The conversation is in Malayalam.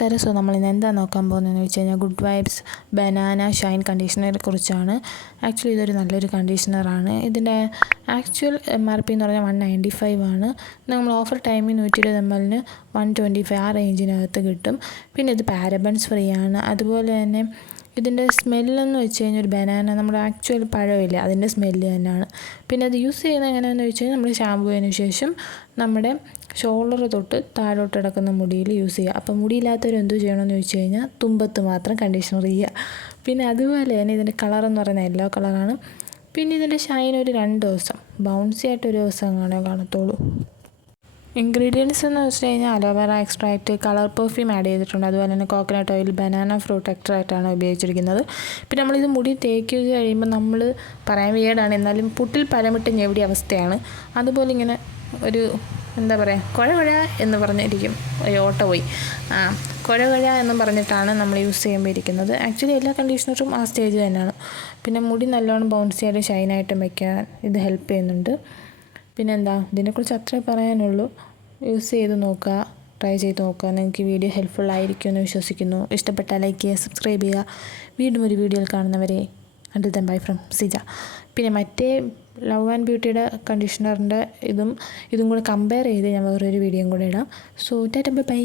നമസ്കാരം. നമ്മൾ ഇന്ന് എന്താ നോക്കാൻ പോകുന്നതെന്ന് വെച്ച് കഴിഞ്ഞാൽ ഗുഡ് വൈബ്സ് ബനാന ഷൈൻ കണ്ടീഷണറെ കുറിച്ചാണ്. ആക്ച്വലി ഇതൊരു നല്ലൊരു കണ്ടീഷണറാണ്. ഇതിൻ്റെ ആക്ച്വൽ MRP എന്ന് പറഞ്ഞാൽ 195 ആണ്. നമ്മൾ ഓഫർ ടൈമിൽ 120 ml 125 ആ റേഞ്ചിനകത്ത് കിട്ടും. പിന്നെ ഇത് പാരബൻസ് ഫ്രീ ആണ്. അതുപോലെ തന്നെ ഇതിൻ്റെ സ്മെല്ലെന്ന് വെച്ച് കഴിഞ്ഞാൽ ഒരു ബനാന നമ്മുടെ ആക്ച്വൽ പഴമില്ല അതിൻ്റെ സ്മെല്ല് തന്നെയാണ്. പിന്നെ അത് യൂസ് ചെയ്യുന്നത് എങ്ങനെയാണെന്ന് വെച്ച് കഴിഞ്ഞാൽ നമ്മൾ ഷാമ്പു ചെയ്തതിന് ശേഷം നമ്മുടെ ഷോൾഡർ തൊട്ട് താഴോട്ട് കിടക്കുന്ന മുടിയിൽ യൂസ് ചെയ്യുക. അപ്പോൾ മുടിയില്ലാത്തവർ എന്ത് ചെയ്യണമെന്ന് ചോദിച്ചു കഴിഞ്ഞാൽ തുമ്പത്ത് മാത്രം കണ്ടീഷണർ ചെയ്യുക. പിന്നെ അതുപോലെ തന്നെ ഇതിൻ്റെ കളറെന്ന് പറയുന്നത് യെല്ലോ കളറാണ്. പിന്നെ ഇതിൻ്റെ ഷൈൻ ഒരു 2 ദിവസം, ബൗൺസി ആയിട്ട് ഒരു ദിവസം കാണത്തുള്ളൂ. ഇൻഗ്രീഡിയൻസ് എന്ന് വെച്ച് കഴിഞ്ഞാൽ aloe vera extract, colour perfume add ചെയ്തിട്ടുണ്ട്. അതുപോലെ തന്നെ കോക്കനട്ട് ഓയിൽ, ബനാന ഫ്രൂട്ട് എക്സ്ട്രാക്റ്റാണ് ഉപയോഗിച്ചിരിക്കുന്നത്. പിന്നെ നമ്മളിത് മുടി തേക്കുക കഴിയുമ്പോൾ നമ്മൾ പറയാൻ വീടാണ്, എന്നാലും പുട്ടിൽ പലമിട്ട് ഞെവിടിയ അവസ്ഥയാണ്. അതുപോലെ ഇങ്ങനെ ഒരു എന്താ പറയുക, കുഴ എന്ന് പറഞ്ഞിരിക്കും. ഓട്ട പോയി കുഴ എന്ന് പറഞ്ഞിട്ടാണ് നമ്മൾ യൂസ് ചെയ്യുമ്പോൾ ഇരിക്കുന്നത്. ആക്ച്വലി എല്ലാ കണ്ടീഷണറും ആ സ്റ്റേജ് തന്നെയാണ്. പിന്നെ മുടി നല്ലോണം ബൗൺസി ആയിട്ട് ഷൈനായിട്ടും വയ്ക്കാൻ ഇത് ഹെൽപ്പ് ചെയ്യുന്നുണ്ട്. പിന്നെന്താ, ഇതിനെക്കുറിച്ച് അത്രേ പറയാനുള്ളൂ. യൂസ് ചെയ്ത് നോക്കുക, ട്രൈ ചെയ്ത് നോക്കുക. നിങ്ങൾക്ക് ഈ വീഡിയോ ഹെൽപ്ഫുൾ ആയിരിക്കുമെന്ന് വിശ്വസിക്കുന്നു. ഇഷ്ടപ്പെട്ടാൽ ലൈക്ക് ചെയ്യുക, സബ്സ്ക്രൈബ് ചെയ്യുക. വീണ്ടും ഒരു വീഡിയോയിൽ കാണുന്നവരെ until then bye from Sija. പിന്നെ മറ്റേ ലവ് ആൻഡ് ബ്യൂട്ടിയുടെ കണ്ടീഷണറിൻ്റെ ഇതും കൂടെ കമ്പയർ ചെയ്ത് ഞാൻ വേറൊരു വീഡിയോയും കൂടെ ഇടാം. So Tata by.